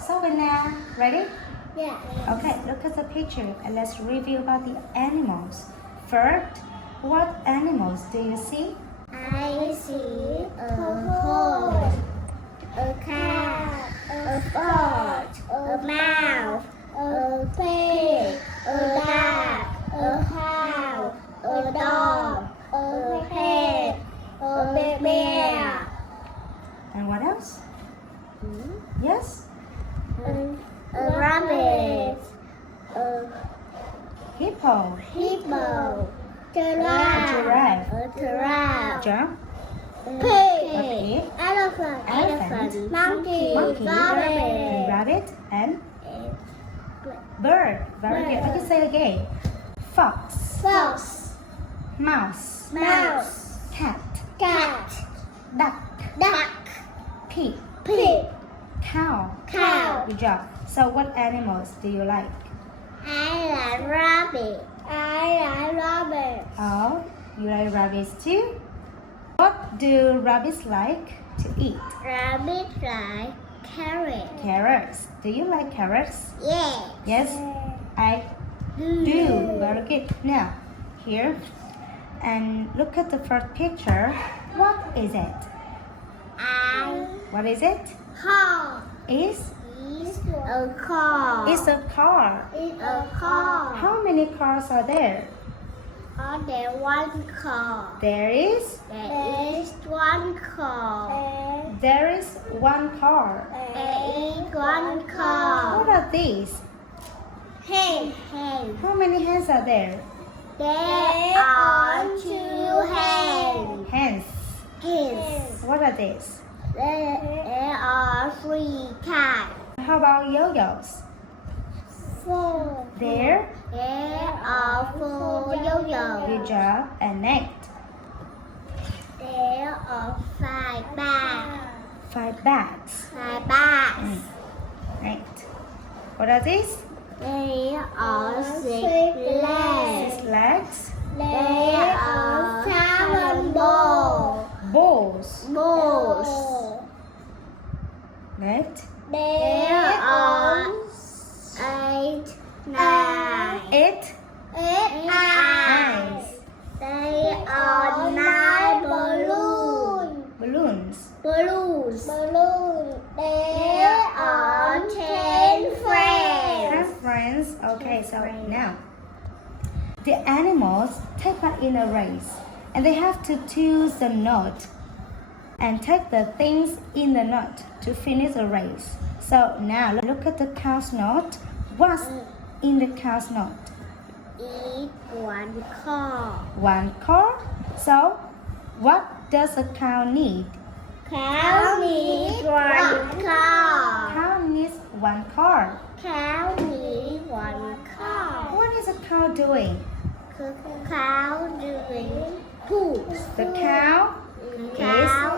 So now, ready? Yeah. Okay, look at the picture and let's review about the animals. First, what animals do you see? I see a horse, a cat, a fox, a mouse, a pig, a duck, a cow, a dog, a hen, a bear. And what else? Yes? A rabbit, a Hippo, hippo, a giraffe, a giraffe, jump, pig, elephant, monkey, rabbit, rabbit, and bird. Very good. Okay, say again. Fox, fox, mouse, mouse, cat, cat, duck, duck, pig, pig, cow. cow. Good job. So what animals do you like? I like rabbit. I like rabbit. Oh, you like rabbits too? What do rabbits like to eat? Rabbit like carrot. Carrots. Do you like carrots? Yeah. Yes, I do. Very good. Now, here, and look at the first picture. What is it? What is it? Car. Is A car. It's a car. It's a car. How many cars are there? Are there one car? There is One car. There is one car. One What car. are these? Hey. How many hands are there? There are two hands. Hands. Kids. What are these? There are three cats. How about yo-yos? Four. There. There are four yo-yos. Good job. And next, There are five bags. 5 bags. Five bags. Right. What are these? There are six legs. 6 legs. There are seven balls. Balls. Next. There are nine. 8 eyes. There are nine balloons. balloons. There are 10 friends. Have friends. Okay, so now the animals take part in a race and they have to choose the knot and take the things in the knot to finish the race. So now look at the cow's knot. What's in the cow's knot? Eat one car. One car. So what does a cow need? Cow needs one car. Cow needs one car. Cow needs one car. What is a cow doing? Cow doing push. The cow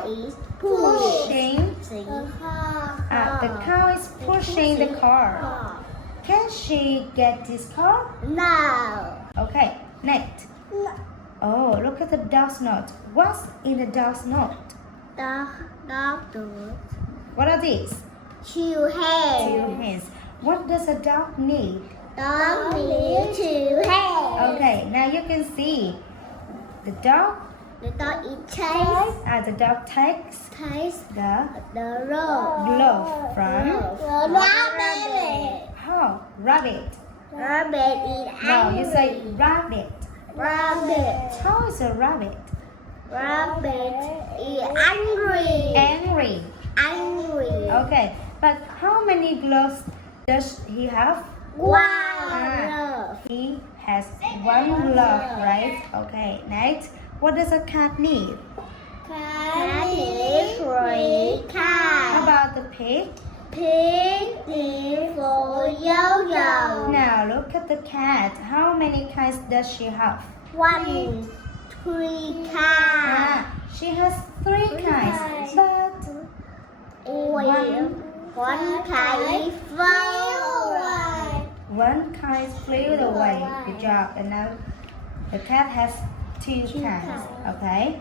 is pushing the cow is pushing the car. Can she get this car? No. Okay, next. Oh, look at the dog's knot. What's in the dog's knot? Dog What are these? two 2 hands. hands. What does a dog need? Dog needs 2 hands. Okay, now you can see the dog. The dog eats The dog takes the the rope. glove from Rabbit. rabbit. Rabbit is No, you angry. say rabbit. Rabbit. How is a rabbit? Rabbit is angry. Angry. Angry. Okay, but how many gloves does he have? Wow. He has one glove, right? Okay, next. What does a cat need? Cat is 3 How cats. about the pig? Pig is 4 yo-yo. Now look at the cat. How many cats does she have? 1, 3 cats. She has 3 cats, but One cat flew away. one kite flew away. Good job. And now the cat has 2 cats. Okay.